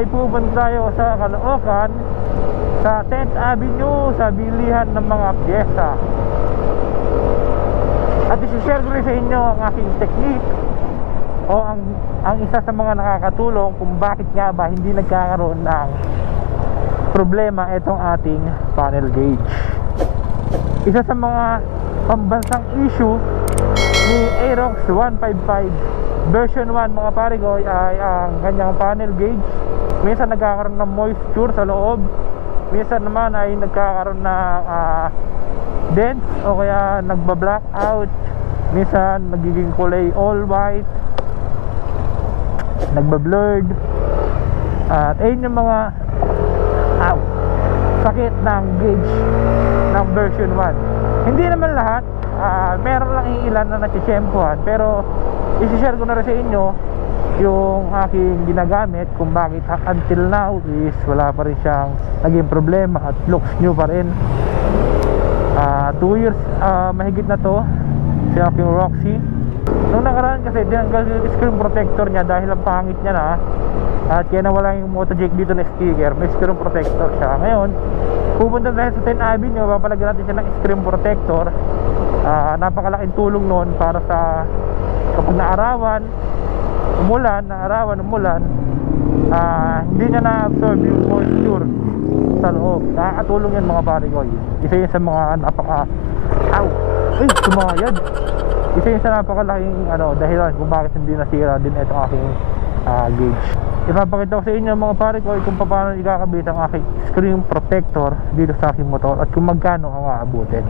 ay pupunta tayo sa Caloocan sa 10th Avenue sa bilihan ng mga pyesa. At isi-share ko rin sa inyo ang aking technique o ang ang isa sa mga nakakatulong kung bakit nga ba hindi nagkakaroon ng problema itong ating panel gauge. Isa sa mga pambansang issue ni Aerox 155 version 1 mga parigoy ay ang kanyang panel gauge. Minsan nagkakaroon ng moisture sa loob. Minsan naman ay nagkakaroon ng ah, dents o kaya nagba-black out. Minsan nagiging kulay all white. Nagba-blurred. At ayun yung mga Ow! Sakit ng gauge ng version 1. Hindi naman lahat. ah, meron lang ilan na nasisyempohan. Pero isi-share ko na rin sa inyo yung aking ginagamit kung bakit until now is wala pa rin siyang naging problema at looks new pa rin. 2 years ah, mahigit na to si aking Roxy. Nung nakaraan kasi tinanggal yung screen protector niya dahil ang pangit niya na at kaya nawala yung Motojake dito na sticker may screen protector siya ngayon pupunta tayo sa 10 Avenue papalagyan natin siya ng screen protector Ah, napakalaking tulong noon para sa kapag naarawan umulan, naarawan, umulan ah, hindi niya na-absorb yung moisture sa loob. Nakakatulong yan mga pare ko. Isa yun sa mga napaka ow, ay sumayad. Isa yun sa napakalaking ano, dahilan kung bakit hindi nasira din itong aking ah, gauge. Ipapakita ko sa inyo mga pare ko kung paano ikakabit ang aking screen protector dito sa aking motor at kung magkano ang aabutin.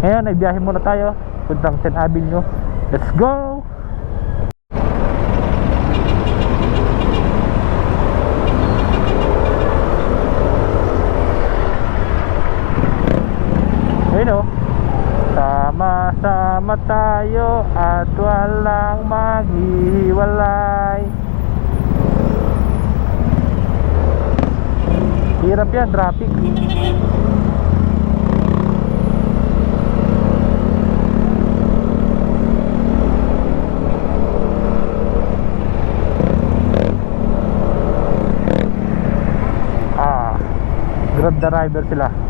Ngayon ay biyahe muna tayo. Puntang 10 Avenue. Let's go ayun o Sama-sama tayo at walang maghiwalay. Hirap yan, traffic. Ah, grab driver sila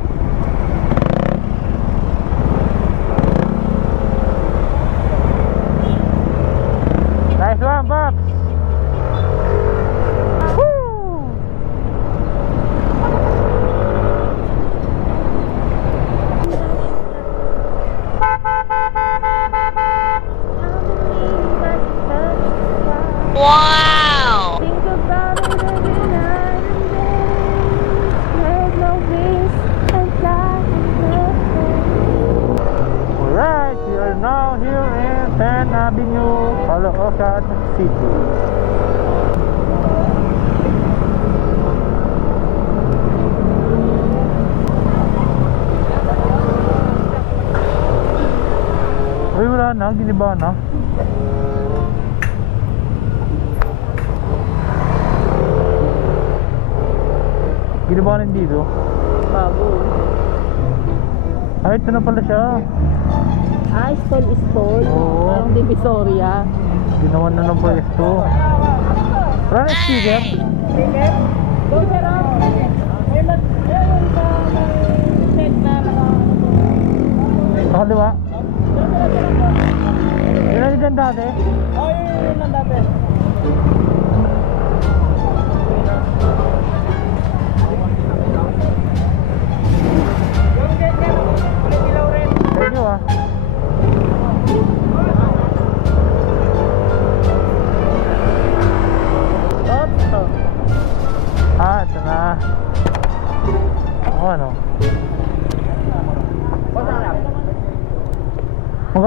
City. Uy, wala na, giniba na. Giniba na dito. Bago. Ay, ito na pala siya. Ah, stall stall. Oo. Parang divisoria. Ginawa na ng pwesto. Ah. Set na naka... Sa kaliwa. Yun na dyan dati. Oh, yun, lang dati.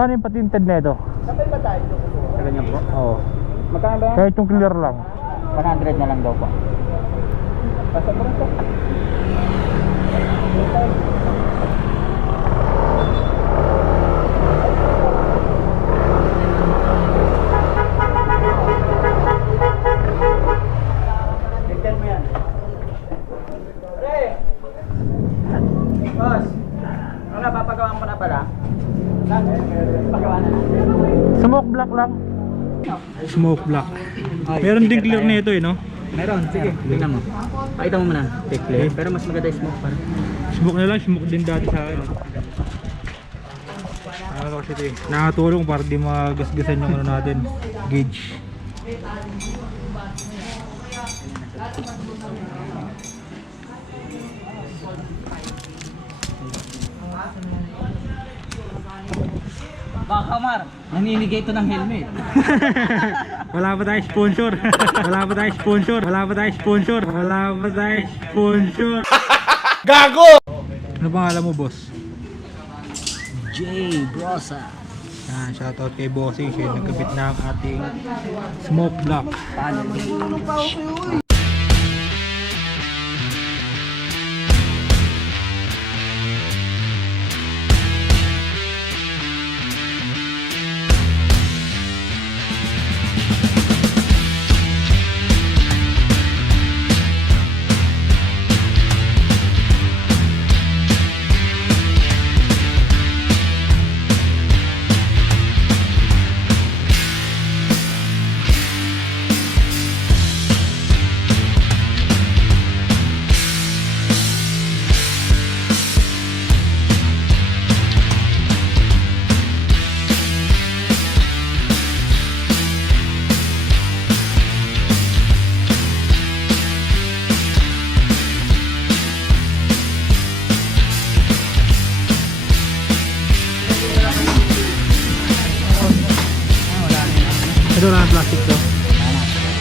Magkano yung patinted na ito? Sabay ba tayo? Ganyan po? Oo. Magkano ba? Kahit yung clear lang. 100 na lang daw po. Basta mo rin po. Tignan mo yan. Pre! Boss! Ano na, papagawa mo na pala? Smoke black lang. Smoke black. Meron din clear na ito eh, no? Meron, sige. Tingnan mo. Pakita mo muna. Declare. Pero mas maganda yung smoke pa. Smoke na lang, smoke din dati sa akin. Ano kasi ito eh, nakatulong para di magasgasan yung ano natin, gauge. Baka Mar, naninigay ito ng helmet. Wala pa tayong sponsor. Wala pa tayong sponsor. Wala pa tayong sponsor. Wala pa tayong sponsor. Gago! Ano pangalan mo, boss? J. Brosa. Ah, shoutout kay Bossing. Siya nagkabit ng ating smoke block. Panel. Ito lang ang plastic to.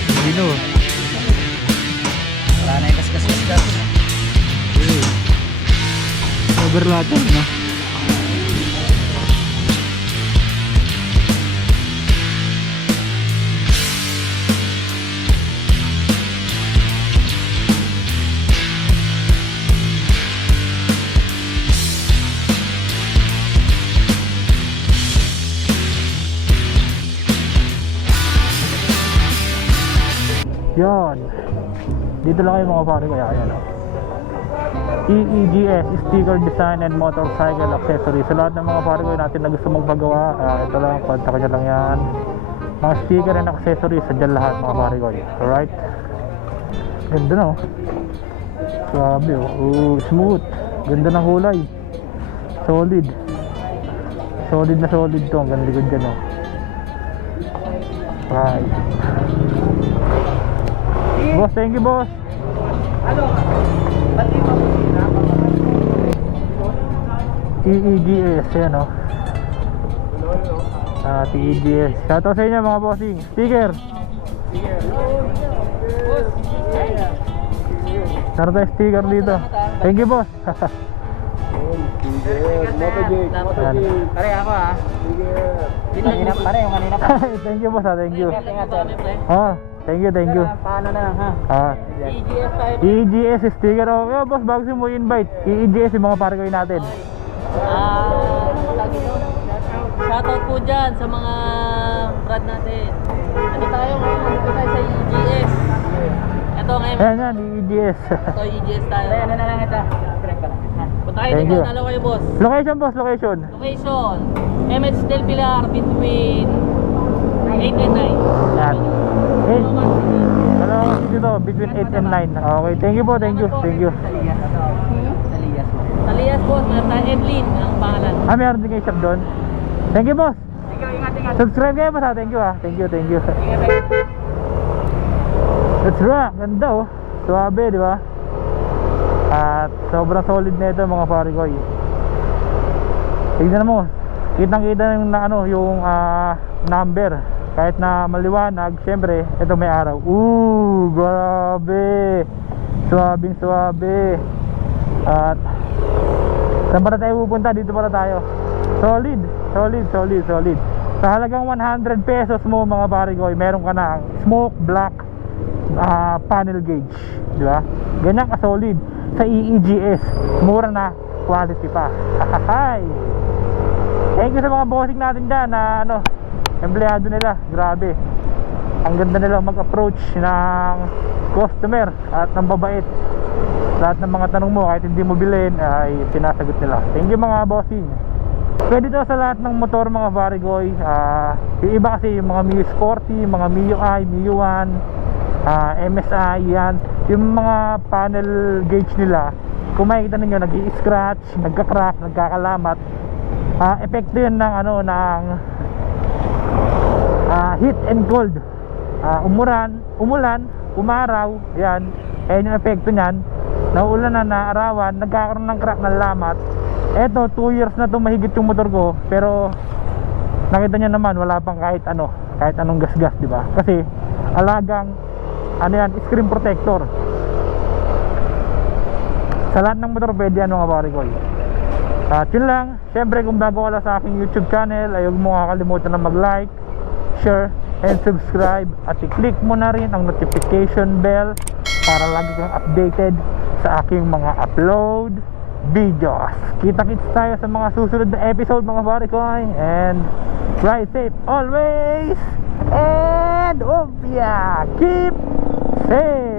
Hindi no. Wala na yung kaskas-kaskas. Overlatter, no? Yon. Dito lang kayo mga pare kaya ayan oh. EEGS, Sticker Design and Motorcycle Accessories. Sa lahat ng mga pare ko natin na gusto magpagawa, ah, ito lang, kontak nyo lang yan. Mga sticker and accessories, sadyan lahat mga pare ko. Alright? Ganda na oh. Grabe oh. Ooh, smooth. Ganda ng kulay. Solid. Solid na solid to. Ang ganda likod dyan oh. Right. Boss, thank you boss. Ano? Ba't di mo TEGS, yan o. Ah, TEGS. Shoutout sa inyo mga bossing. Sticker. Tara tayo sticker dito. Thank you boss. Yan. Pare ako ah. Thank you boss ha, thank you. Ah, thank you, thank you. Paano na ha? Ah, EGS tayo. EEGS sticker. Oh, yo, boss, bago mo invite. EEGS yung mga parikoy natin. Ah, shoutout po dyan sa mga brad natin. Ano tayo ngayon? Dito tayo sa EGS. Ito ngayon. Ayan yan, EEGS. Ito EGS tayo. Pare, ano na lang ito? Punta kayo Thank dito. you. Nalo kayo boss. location boss, location. Location. MH Del Pilar between 8 and 9. Yan. Hey, Hello, dito, between 8 and 9. Okay, thank you po, thank you, thank you. Talias boss. Tayo Edlin ang pangalan. Ah, meron din kayo shop doon. Thank you, boss. Ikaw, ingat, ingat. Subscribe kayo, boss. Thank you, ah. Thank you, thank you. That's right. Ganda, oh. Suabe, di ba? At sobrang solid na ito, mga parikoy. Tignan mo. Kitang-kita yung na, ano, yung ah, number. Kahit na maliwanag, syempre, ito may araw. Ooh, grabe. Suabing suabe. At saan para tayo pupunta? Dito para tayo. Solid, solid, solid, solid. Sa halagang 100 pesos mo mga parikoy, meron ka na smoke block ah, panel gauge, di ba? Ganyan ka solid sa EEGS. Mura na, quality pa. Thank you sa mga bossing natin dyan na ano, empleyado nila. Grabe. Ang ganda nila mag-approach ng customer at ng babait. Lahat ng mga tanong mo kahit hindi mo bilhin ay sinasagot nila. Thank you mga bossing. Pwede to sa lahat ng motor mga Varigoy. Ah, yung iba kasi yung mga Mio Sporty, mga Mio I, Mio 1, ah, MSI yan yung mga panel gauge nila kung makikita ninyo nag scratch nagka-crack, nagkakalamat ah, epekto yun ng ano ng ah, heat and cold. Ah, umuran, umulan, umaraw yan, ayan yung epekto nyan nauulan na naarawan, nagkakaroon ng crack ng lamat. Eto 2 years na to mahigit yung motor ko pero nakita nyo naman wala pang kahit ano kahit anong gas-gas di ba? Kasi alagang ano yan screen protector. Sa lahat ng motor pwede yan mga pare ko at yun lang. Syempre kung bago ka sa aking youtube channel ay huwag mo kakalimutan na mag like share and subscribe. At i-click mo na rin ang notification bell para lagi kang updated sa aking mga upload videos. Kita kits tayo sa mga susunod na episode mga pare ko and ride safe always and obvia keep safe